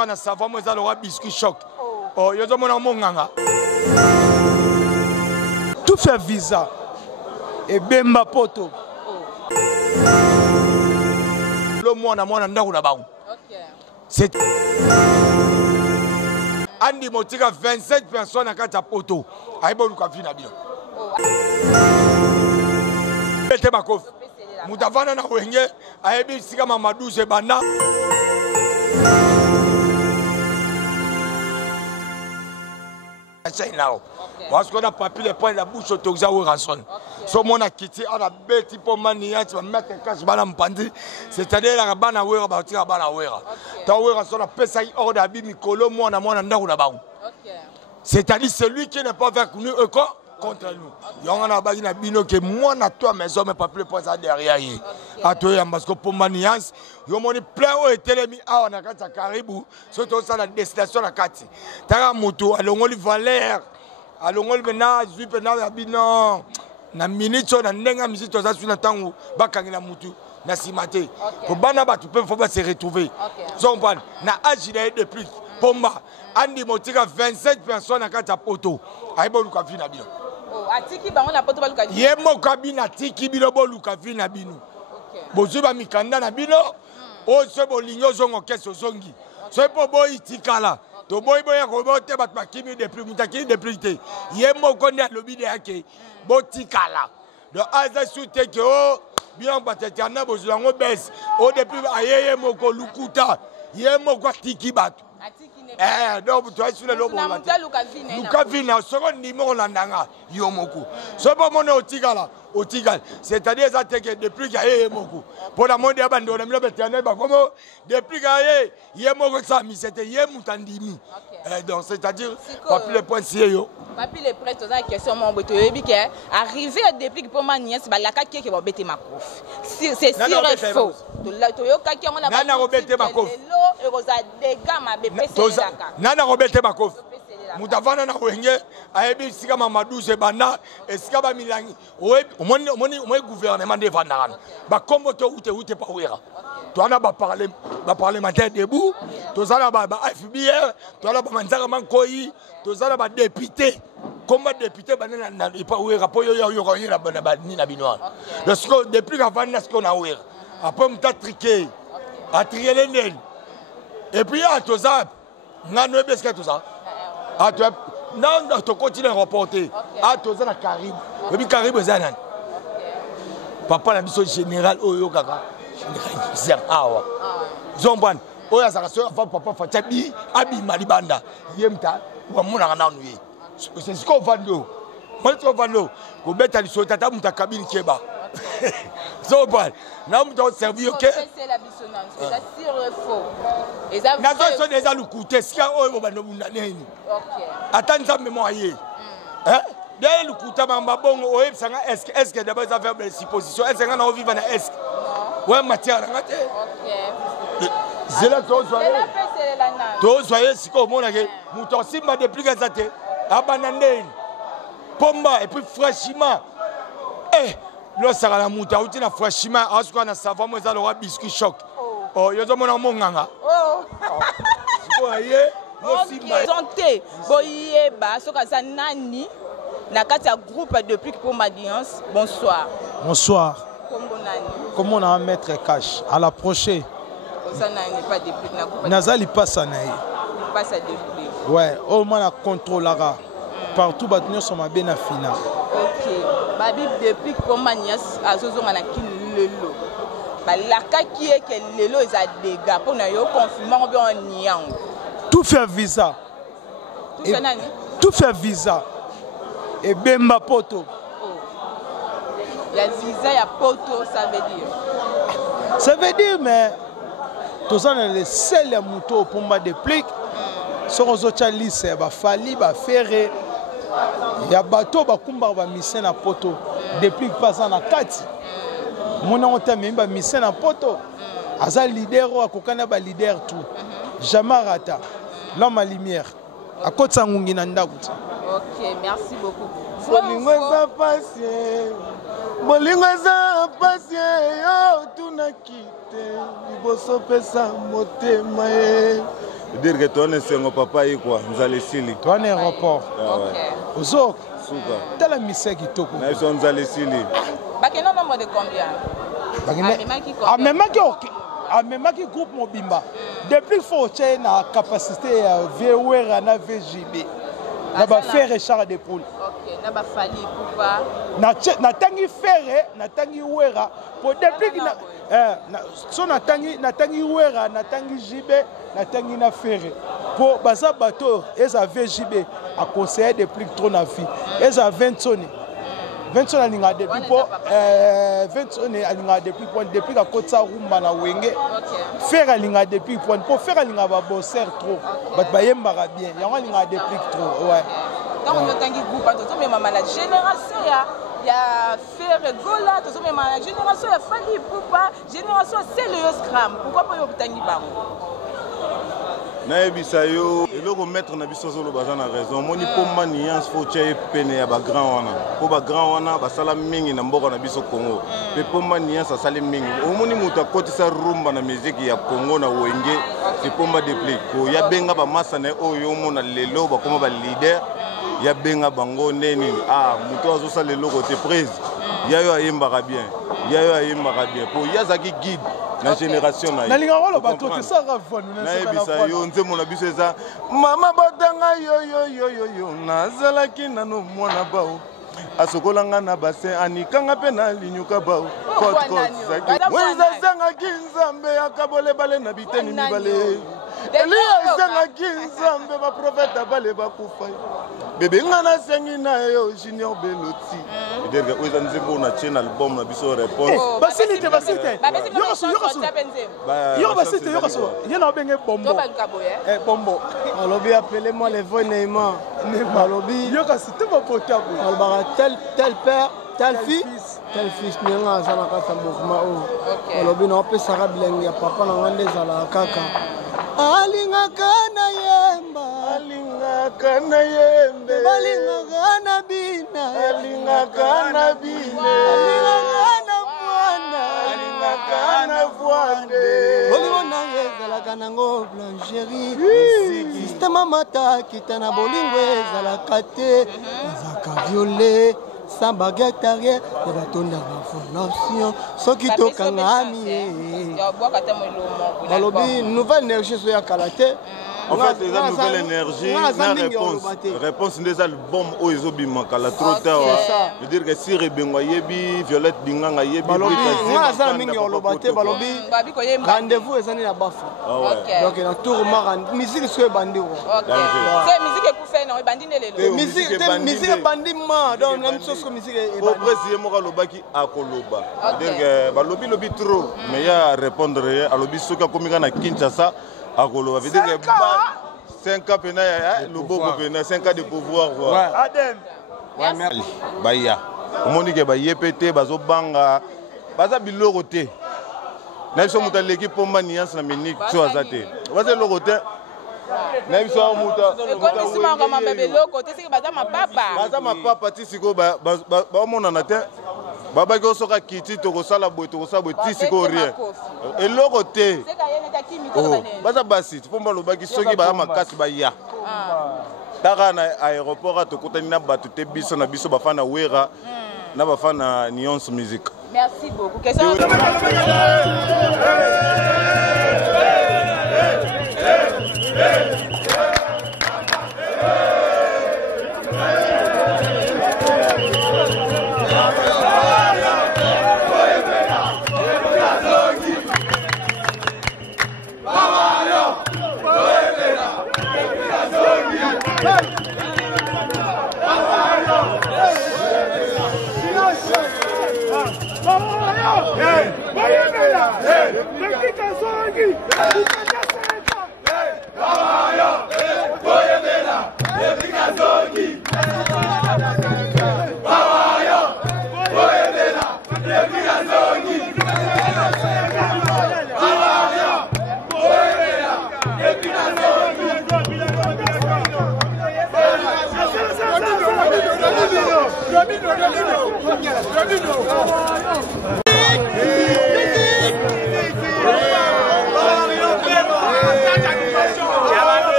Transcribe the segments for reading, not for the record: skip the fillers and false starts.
quoi na savon moi ça le biscuit choc. Oh, yo mon nganga. Tout fait visa. Et Bemba Poto. Le mwana ndako na bango. OK. C'est Andi motika 27 personnes à kata poto. Aibo luka vina bio. Bete bakof. Mutavana na wenge aibi sika Mamadou se bana. Now. Parce qu'on a pas pu les points de la bouche autorisée au rançon. So mon a quitté à la bête pour manier, tu vas mettre un cache bana mpandi. C'est-à-dire la bana wera bautira bana wera. Ta wera son a pesa hors d'habit mikolo moi na ndaku na bango. C'est-à-dire celui qui n'est pas avec nous contre nous. Yongana bagi na bino que moi na toi maison mais pas plus points ça derrière yi. A toi parce que pour maniance, yo moni plein o etelemi a na kata karibu, surtout ça la destination la kati. Tara moto alongoli valeur. Alongoli bena zupe na bino. Na minute na ndenga misi to za suna tangu bakangi na mutu na simate. Ko bana ba tu peux faut pas se retrouver. Zomban na agile de plus. Pomba andi motika 27 personnes à kata poto. Aibo luka fina bino. Atiki bango na poto baluka. Yemo kabina tiki bino boluka fina bino. Bozuba mikanda na bino. O se bolingo zongo keso zongi. So po boy tikala. To boy boya ko bote bat makimi depuis mutakini depuis te. Yemo konde lobi de yake. Botikala. Donc aza soute que oh bien batetana bozulango bes. O depuis ayeye moko lukuta. Yemo kwa tiki batu. Donc tu as sur le lobo. Luka vina soko ndimo landanga yomoko. So pas mon otigala. Otigal, c'est-à-dire ça que depuis qu'il y a moko. Pour la monde abandon na milo betane ba comme depuis qu'il y a moko ça mi c'était yemutandimi. Donc c'est-à-dire pas plus les points yo. Pas plus les prêts aux question mon boto yebi que arriver depuis pour ma nièce ba la kaki ke ba bete makof. C'est sûr et faux. To yo kaki on a pas. Nana robete makof. Lo e rosa dega ma bepese la ka. Nana robete makof. Mutavana na wenge ayebi sika Mamadou se bana esika ba milangi. Omoni gouvernement de Vandaran. Ba kombo to ute pa wera. To ana ba parlementaire debout, to zala ba FBR, to ala ba manzaka mankoi, to zala ba député. Combat député banana na pa wera po yo na ba ni na binoa. Parce que depuis qu'avant na ce qu'on a wera. Après mta triqué. A trier les nègres. Et puis à to za ngano ebeska to ça. Ah, non, tu continues à reporter. Ah, tu as Carib. Et puis Carib, c'est un papa, la mission générale, Oyo Kaka. Général, Zomban. Oya Sarasou, papa, Fatabi, Abi Malibanda. Yemta, ou à mon ananou. C'est ce qu'on va nous. Moi, je vais nous. Vous mettez à l'issue, tata, mouta cabine Keba. Zomban. Non, vous avez servi, ok? C'est la bissonnance. C'est sûr et faux. Et ça, vous avez déjà le coûté. Si vous avez dit, attends, ça me moyen. Hein? Dès le coup, est-ce que d'abord ça fait des suppositions? Est-ce qu'on a vivre dans est-ce? Ouais, matière. C'est là que tu soyez si comme on a dit, nous aussi m'a depuis que ça t'est abandonné. Pomba et puis franchement, là ça la mouta, ou tu n'as franchement, à ce qu'on a savon, moi ça l'aura biscuit choc. Oh, il y a mon amour nganga. Oh. Vous voyez? Santé, boyeba, sokaza nani, na kati groupe depuis pour ma audience. Bonsoir. Bonsoir. Comment on a un maître cash à la prochaine. Ça n'est pas depuis na groupe. Nazali passe à naï. Passe à depuis. Ouais, au moins la contrôlera. Partout battre sur ma bena fina. OK. Babi depuis pour ma nièce à zozo na kilelo. Ba la kaki est que lelo is a dégâts pour na yo confinement bien niang. Tout fait visa. Tout fait visa. Et Bemba Poto. Il y a visa, il y a Poto, ça veut dire. Ça veut dire, mais tout ça, c'est le seul moto pour me dépliquer. Si on a lycée, il va falloir faire. Il y a bateau, il va mission à Poto. Déplique pas ça dans 4. Mon nom est même mission à Poto. Aza leader ou akokana ba leader tout. Jamais rata. L'homme à lumière. À côté de Sangungi Nandagout. Ok, merci beaucoup. Bolingo za passé. Bolingo za passé. Yo tunaki te liboso pesa motema ye dire que toi ne sengo papa yi quoi nzale sili toi un aéroport ozo suka tala mise kitoko na so nzale sili bakeno nombre de combien amemaki groupe mobimba depuis faut tche na capacité ya VWR na VJB na ba faire char de poule na ba fali poupa na tangi faire na tangi wera pour depuis na so na tangi wera na tangi JB na tangi na faire pour baza bateau eza VJB a conseiller de plus trop na vie eza 20 sonné 20 sonné alinga depuis pour 20 sonné alinga depuis pour depuis ka kotsa rumba na wenge faire alinga depuis pour faire alinga ba bosser trop ba yemba bien yango alinga depuis trop ouais. Quand on a un groupe, on a la génération, il y a Ferre Gola, on a la génération, il y a Fali Poupa, génération c'est le Scram. Pourquoi pas y avoir un baro? Naebisa yo, eloko maître na biso zo lo bazana raison. Moni pomba niance faut tché pene ya ba grand wana. Po ba grand wana ba sala mingi na mboka na biso Congo. Pe pomba niance sala mingi. Omoni muta kotisa rumba na musique ya Congo na wenge, c'est pomba déplique. Ko ya benga ba masa na oyo mona lelo ba koma ba leader. Ya benga bango neni muto azosa lelo côté prise ya yo ayembaka bien po ya zaki guide na génération na linga wala bato te ça ravon na ebisa yo nzemo na biso eza mama batanga yo nazalaki nano mwana bao asokolanga na bassin anikanga pe na linyuka bao weza zangaki nzambe akabole bale na biteni mibale Elia zangaki nzambe ba prophète bale bakufa bébé ngana sengi na yo Junior Beloti dire que oza nzembo na chaîne album na biso réponse basilite yokoso yena benge bombo bombo alobi appelez-moi les voix Neymar alobi yokoso te potable albara tel père tel fils nenga za na kata mouvement o alobi na opesaka bilenge ya papa na ngande zala kaka alingaka na yemba alingaka na yembe balingaka na bina alingaka na bine alingaka na voine bolingo na ezalaka nango blancherie systema mata kita na bolingo ezalaka te ezalaka violet sans baguette arrière de batonda ba fondation soki tokangami balobi nouvelle énergie so ya kalate en fait c'est une nouvelle énergie na réponse des albums où ils ont bimaka la trop tard veut dire que si rebengo yebi Violette Dinganga yebi balobi nga za mingi olobate balobi rendez-vous ezani na bafa donc na tour mara musique so bandi c'est musique ekufa non bandi nelelo musique bandi ma donc na mso ko musique e bandi président mo kalobaki akoloba veut dire que balobi lobi trop mais ya répondre alobi soka komika na Kinshasa akoloba veut dire que 5 ans pena le beau pena 5 ans de pouvoir ouais Adem ouais merci baya omoni ke ba yepete bazo banga baza biloko te na biso muta l'équipe pomba niance na minique so azate baza loko te na biso muta comme si manga mabebe loko te siki baza mapapa ti siko ba mona na te baba ko soka kiti to ko sala boy ti siko rien eloko te baza basi pomba lobaki soki ba makasi ba ya taka na aéroport to kotani na bato te biso na biso bafana wera na bafana Nuance Music. Merci beaucoup. Question.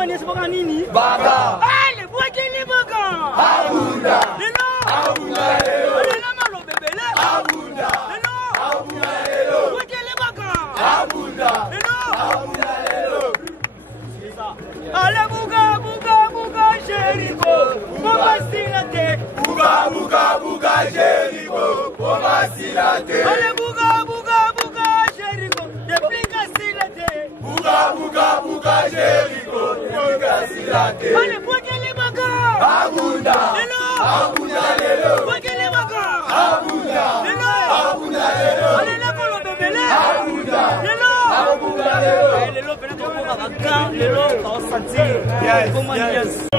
pomani esiboka nini Baka. Ale bwakili baka. Abunda. Lelo. Abunda lelo. Lelo malobebele. Abunda. Lelo. Abunda lelo. Bwakili baka. Abunda. Lelo. Abunda lelo. Ale buga buga buga Jericho. Bomba silate. Buga buga buga Jericho. Bomba silate. Ale buga buga buga Jericho. Deplika silate. Buga buga buga Jericho. Deplika silate. Ale bwakili baka. Abunda. Lelo. Abunda lelo. Bwakili baka. Abunda. Lelo. Abunda lelo. Ale lako lobebele. Abunda. Lelo. Abunda lelo. Lelo pena kwa baka. Lelo kwa santi. Yes.